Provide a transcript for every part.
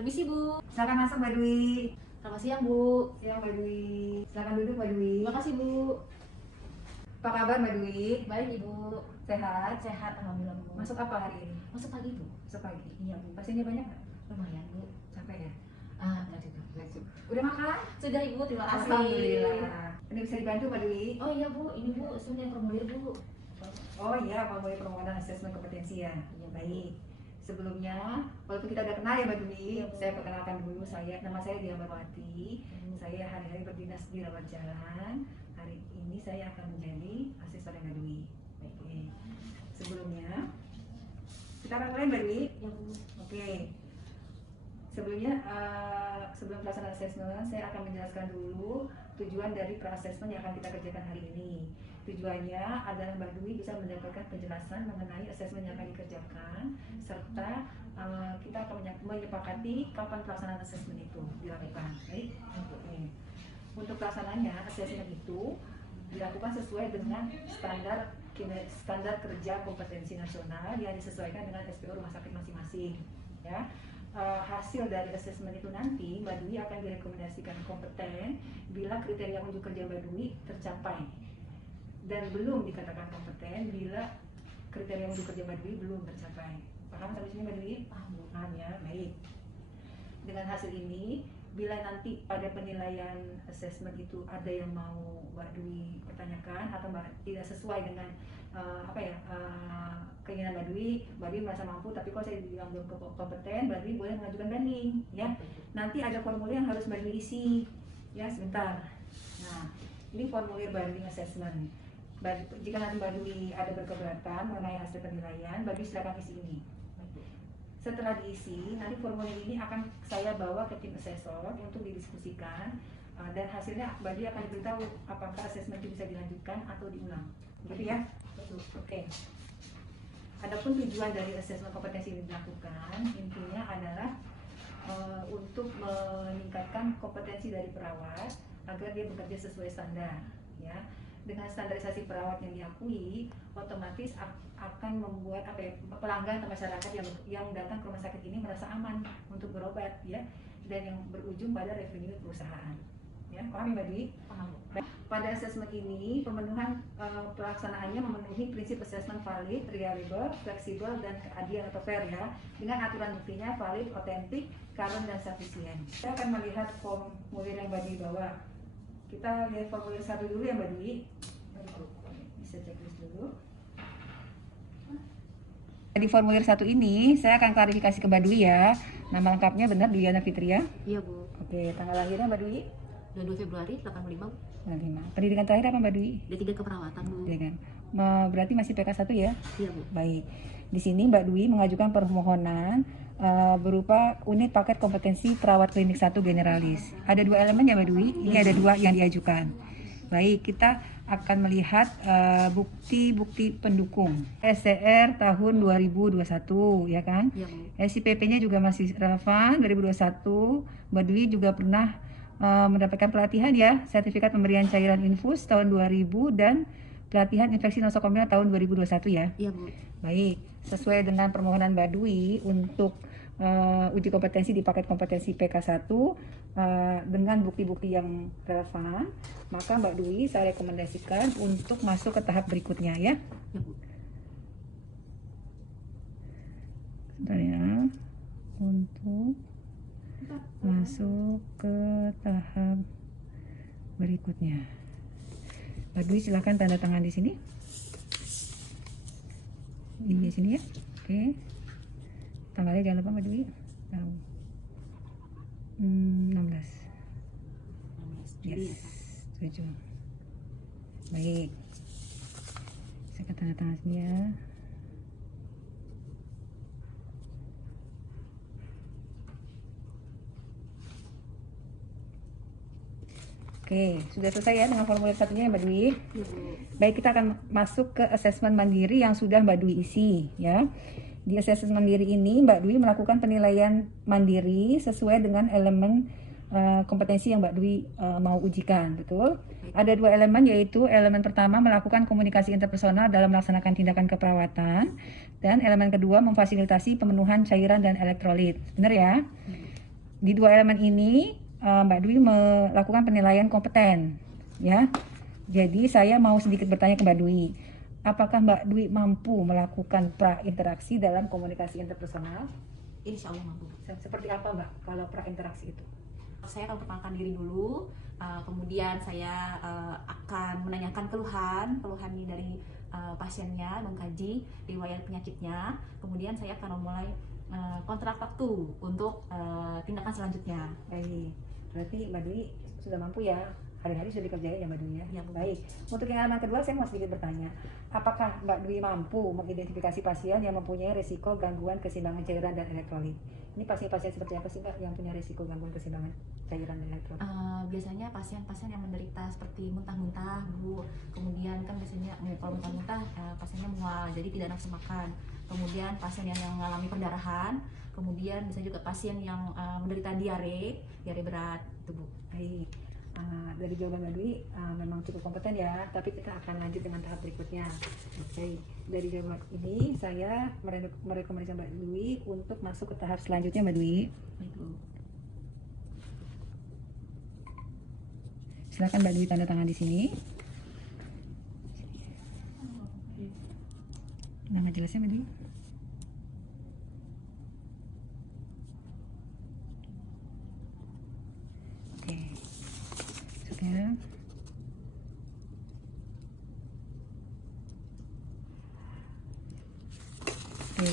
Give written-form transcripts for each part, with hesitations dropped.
Permisi Bu. Silakan masuk Mbak Dwi. Selamat siang Bu. Siang Mbak Dwi. Silakan duduk Mbak Dwi. Terima kasih Bu. Apa kabar Mbak Dwi? Baik Ibu. Sehat? Sehat alhamdulillah Bu. Masuk apa hari ini? Masuk pagi Bu. Masuk pagi. Iya Bu. Pasiennya banyak nggak? Lumayan Bu. Capek ya? Enggak juga. Udah makan? Sudah Ibu, terima kasih. Alhamdulillah. Ini bisa dibantu Mbak Dwi? Oh iya Bu, ini Bu sebenarnya formulir Bu. Oh iya, formulir permohonan asesmen kompetensi ya. Iya, Baik. Sebelumnya, walaupun kita udah kenal ya Mbak Dwi, Iya, Bu. saya perkenalkan dulu. Nama saya Dia Marwati. Saya hari-hari berdinas di rawat jalan. Hari ini saya akan menjadi asisten Mbak Dwi. Oke. Sebelumnya, kita akan mulai Mbak Dwi. Ya Bu. Oke. Sebelumnya, sebelum pelaksanaan asesmen, saya akan menjelaskan dulu tujuan dari pra-asesmen yang akan kita kerjakan hari ini. Tujuannya adalah Mbak Dwi bisa mendapatkan penjelasan mengenai asesmen yang akan dikerjakan, serta kita akan menyepakati kapan pelaksanaan asesmen itu dilakukan. Baik. Oke. Untuk pelaksanaannya, asesmen itu dilakukan sesuai dengan standar kerja kompetensi nasional yang disesuaikan dengan SPO rumah sakit masing-masing. Ya. Hasil dari asesmen itu nanti Mbak Dwi akan direkomendasikan kompeten bila kriteria unjuk kerja Mbak Dwi tercapai, dan belum dikatakan kompeten bila kriteria unjuk kerja Mbak Dwi belum tercapai. Paham sampai sini Mbak Dwi? Paham ya, baik. Dengan hasil ini, bila nanti pada penilaian asesmen itu ada yang mau Mbak Dwi pertanyakan atau tidak sesuai dengan keinginan Mbak Dwi merasa mampu tapi kok saya bilang belum kompeten, Mbak Dwi boleh mengajukan banding ya. Nanti ada formulir yang harus Mbak Dwi isi ya, sebentar. Nah, ini formulir banding asesmen. Jika nanti Mbak Dwi ada berkeberatan mengenai hasil penilaian, Mbak Dwi silakan isi ini. Setelah diisi, nanti formulir ini akan saya bawa ke tim asesor untuk didiskusikan, dan hasilnya Mbak Dwi akan diberitahu apakah asesmen itu bisa dilanjutkan atau diulang. Gitu ya? Oke. Adapun tujuan dari asesmen kompetensi ini dilakukan, intinya adalah untuk meningkatkan kompetensi dari perawat agar dia bekerja sesuai standar. Ya, dengan standarisasi perawat yang diakui, otomatis akan membuat pelanggan atau masyarakat yang datang ke rumah sakit ini merasa aman untuk berobat, ya, dan yang berujung pada revenue perusahaan. Ya, paham Mbak Dwi? Paham. Pada asesmen ini, pemenuhan pelaksanaannya memenuhi prinsip asesmen valid, reliable, fleksibel, dan keadilan atau fair ya, dengan aturan buktinya valid, otentik, current, dan sufficient. Kita akan melihat formulir yang Mbak Dwi bawa. Kita lihat formulir 1 dulu ya Mbak Dwi. Bisa checklist dulu. Di formulir 1 ini, saya akan klarifikasi ke Mbak Dwi ya. Nama lengkapnya benar Dwiana Fitria? Iya Bu. Oke, tanggal lahirnya Mbak Dwi? 22 Februari 85. 85. Pendidikan terakhir apa Mbak Dwi? D3 keperawatan Bu. Pendidikan. Berarti masih PK1 ya? Iya Bu. Baik. Di sini Mbak Dwi mengajukan permohonan berupa unit paket kompetensi perawat klinik 1 generalis. Ada 2 elemen ya Mbak Dwi? Ini ada 2 yang diajukan. Baik, kita akan melihat bukti-bukti pendukung. SCR tahun 2021 ya kan? Iya Bu. SIPP-nya juga masih relevan 2021. Mbak Dwi juga pernah mendapatkan pelatihan ya, sertifikat pemberian cairan infus tahun 2000 dan pelatihan infeksi nosokomial tahun 2021 ya. Iya Bu. Baik, sesuai dengan permohonan Mbak Dwi untuk uji kompetensi di paket kompetensi PK1 dengan bukti-bukti yang relevan, maka Mbak Dwi saya rekomendasikan untuk masuk ke tahap berikutnya ya. Iya Bu. Sebentar ya, untuk masuk ke tahap berikutnya. Mbak Dwi silakan tanda tangan di sini. Di sini ya. Oke. Tanggalnya jangan lupa Mbak Dwi. 16. Yes. 7. Baik. Saya akan tanda tangan sini ya. Oke, sudah selesai ya dengan formulir 1-nya ya Mbak Dwi. Baik, kita akan masuk ke asesmen mandiri yang sudah Mbak Dwi isi ya. Di asesmen mandiri ini Mbak Dwi melakukan penilaian mandiri sesuai dengan elemen kompetensi yang Mbak Dwi mau ujikan, betul? Ada 2 elemen, yaitu elemen pertama melakukan komunikasi interpersonal dalam melaksanakan tindakan keperawatan, dan elemen kedua memfasilitasi pemenuhan cairan dan elektrolit. Benar ya? di dua elemen ini Mbak Dwi melakukan penilaian kompeten, ya. Jadi saya mau sedikit bertanya ke Mbak Dwi, apakah Mbak Dwi mampu melakukan pra-interaksi dalam komunikasi interpersonal? Insya Allah mampu. Seperti apa Mbak kalau pra-interaksi itu? Saya akan perkenalkan diri dulu, kemudian saya akan menanyakan keluhan dari pasiennya, mengkaji riwayat penyakitnya, kemudian saya akan memulai kontrak waktu untuk tindakan selanjutnya. Baik, berarti Mbak Dwi sudah mampu ya, hari-hari sudah dikerjain ya Mbak Dwi ya? Ya, Bu. Baik, untuk yang elemen kedua saya mau sedikit bertanya, apakah Mbak Dwi mampu mengidentifikasi pasien yang mempunyai risiko gangguan keseimbangan cairan dan elektrolit? Ini pasien-pasien seperti apa sih Mbak yang punya risiko gangguan keseimbangan cairan dan elektrolit? Biasanya pasien-pasien yang menderita seperti muntah-muntah, Bu. Kemudian kan biasanya kalau muntah-muntah pasiennya mual, jadi tidak nafsu makan. Kemudian pasien yang mengalami perdarahan, kemudian bisa juga pasien yang menderita diare berat, itu Bu. Baik, dari jawaban Mbak Dwi memang cukup kompeten ya, tapi kita akan lanjut dengan tahap berikutnya. Oke, dari jawaban ini saya merekomendasikan Mbak Dwi untuk masuk ke tahap selanjutnya Mbak Dwi. Baik, Bu. Silakan Mbak Dwi tanda tangan di sini. Nama jelasnya Mbak Dwi? Oke, sudah. Oke,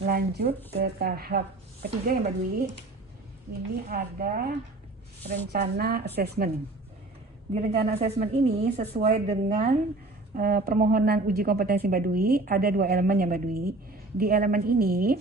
lanjut ke tahap ketiga ya Mbak Dwi. Ini ada rencana assessment. Di rencana assessment ini sesuai dengan permohonan uji kompetensi Mbak Dwi, ada dua elemen ya Mbak Dwi. Di elemen ini,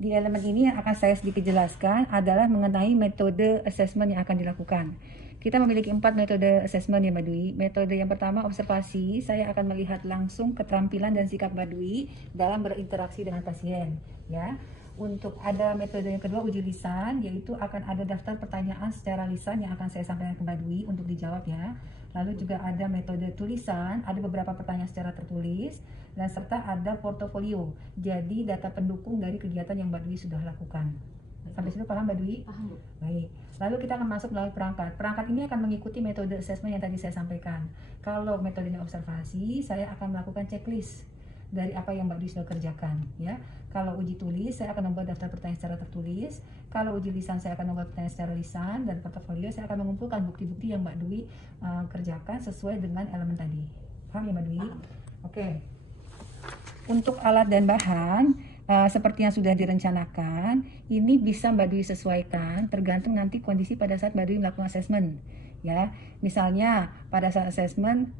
di elemen ini yang akan saya sedikit jelaskan adalah mengenai metode assessment yang akan dilakukan. Kita memiliki 4 metode assessment ya Mbak Dwi. Metode yang pertama observasi, saya akan melihat langsung keterampilan dan sikap Mbak Dwi dalam berinteraksi dengan pasien, ya. Untuk ada metode yang kedua uji lisan, yaitu akan ada daftar pertanyaan secara lisan yang akan saya sampaikan ke Mbak Dwi untuk dijawab ya. Lalu juga ada metode tulisan, ada beberapa pertanyaan secara tertulis, dan serta ada portofolio, jadi data pendukung dari kegiatan yang Mbak Dwi sudah lakukan. Sampai situ paham Mbak Dwi? Paham, Bu. Baik, lalu kita akan masuk melalui perangkat. Perangkat ini akan mengikuti metode assessment yang tadi saya sampaikan. Kalau metodenya observasi, saya akan melakukan checklist dari apa yang Mbak Dwi sudah kerjakan, ya. Kalau uji tulis, saya akan membuat daftar pertanyaan secara tertulis. Kalau uji lisan, saya akan membuat pertanyaan secara lisan. Dan portofolio, saya akan mengumpulkan bukti-bukti yang Mbak Dwi kerjakan sesuai dengan elemen tadi. Paham ya Mbak Dwi? Oke. Untuk alat dan bahan, seperti yang sudah direncanakan, ini bisa Mbak Dwi sesuaikan tergantung nanti kondisi pada saat Mbak Dwi melakukan assessment, ya. Misalnya pada saat assessment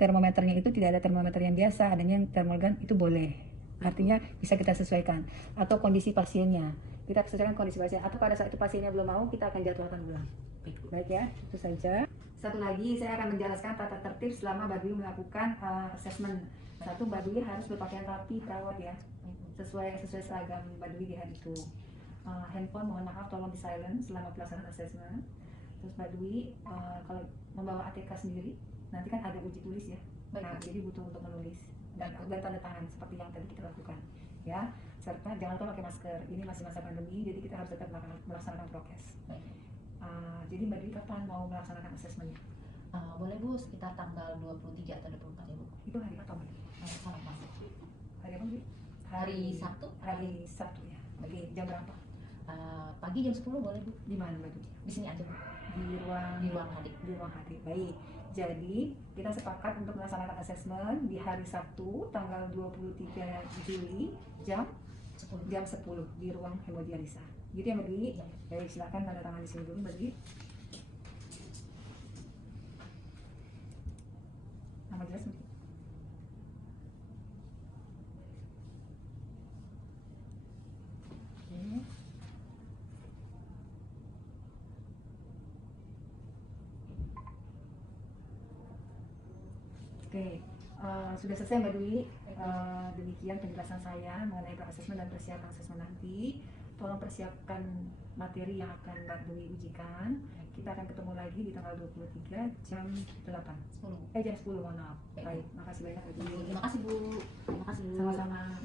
termometernya itu tidak ada termometer yang biasa, adanya yang termogan itu boleh. Artinya bisa kita sesuaikan. Atau kondisi pasiennya, kita sesuaikan kondisi pasien. Atau pada saat itu pasiennya belum mau, kita akan jadwalkan ulang. Baik ya, itu saja. Satu lagi saya akan menjelaskan tata tertib selama Mbak Dwi melakukan assessment. Satu, Mbak Dwi harus berpakaian rapi, perawat ya, sesuai seragam Mbak Dwi di hari itu. Handphone mohon maaf tolong di silent selama pelaksanaan assessment. Terus Mbak Dwi kalau membawa ATK sendiri, nanti kan ada uji tulis ya. Nah, jadi butuh untuk menulis dan tanda tangan seperti yang tadi kita lakukan, ya. Serta jangan lupa pakai masker. Ini masih masa pandemi, jadi kita harus tetap melaksanakan prokes. Jadi Mbak Dwi kapan mau melaksanakan asesmennya? Boleh Bu, sekitar tanggal 23 atau 24 ya Bu. Itu hari apa Mbak? Selamat Mas. Hari apa Bu? Hari Sabtu. Hari Sabtu ya. Oke, jam berapa? Pagi jam 10 boleh Bu. Di mana Mbak Dwi? Di sini aja Bu. Di ruang hadir. Di ruang hadir. Baik. Jadi kita sepakat untuk melaksanakan asesmen di hari Sabtu tanggal 23 Juli jam 10 di ruang hemodialisa. Gitu ya Mbak Dwi? Ya. Baik, silakan tanda tangan di sini dulu Mbak Dwi. Nama jelas Mbak Dwi? Oke, sudah selesai Mbak Dwi. Demikian penjelasan saya mengenai pra-asesmen dan persiapan asesmen nanti. Tolong persiapkan materi yang akan Mbak Dwi ujikan. Kita akan ketemu lagi di tanggal 23 jam 8. Jam 10, mohon maaf. Baik, makasih banyak Mbak Dwi. Terima kasih Bu. Terima kasih Bu. Sama-sama.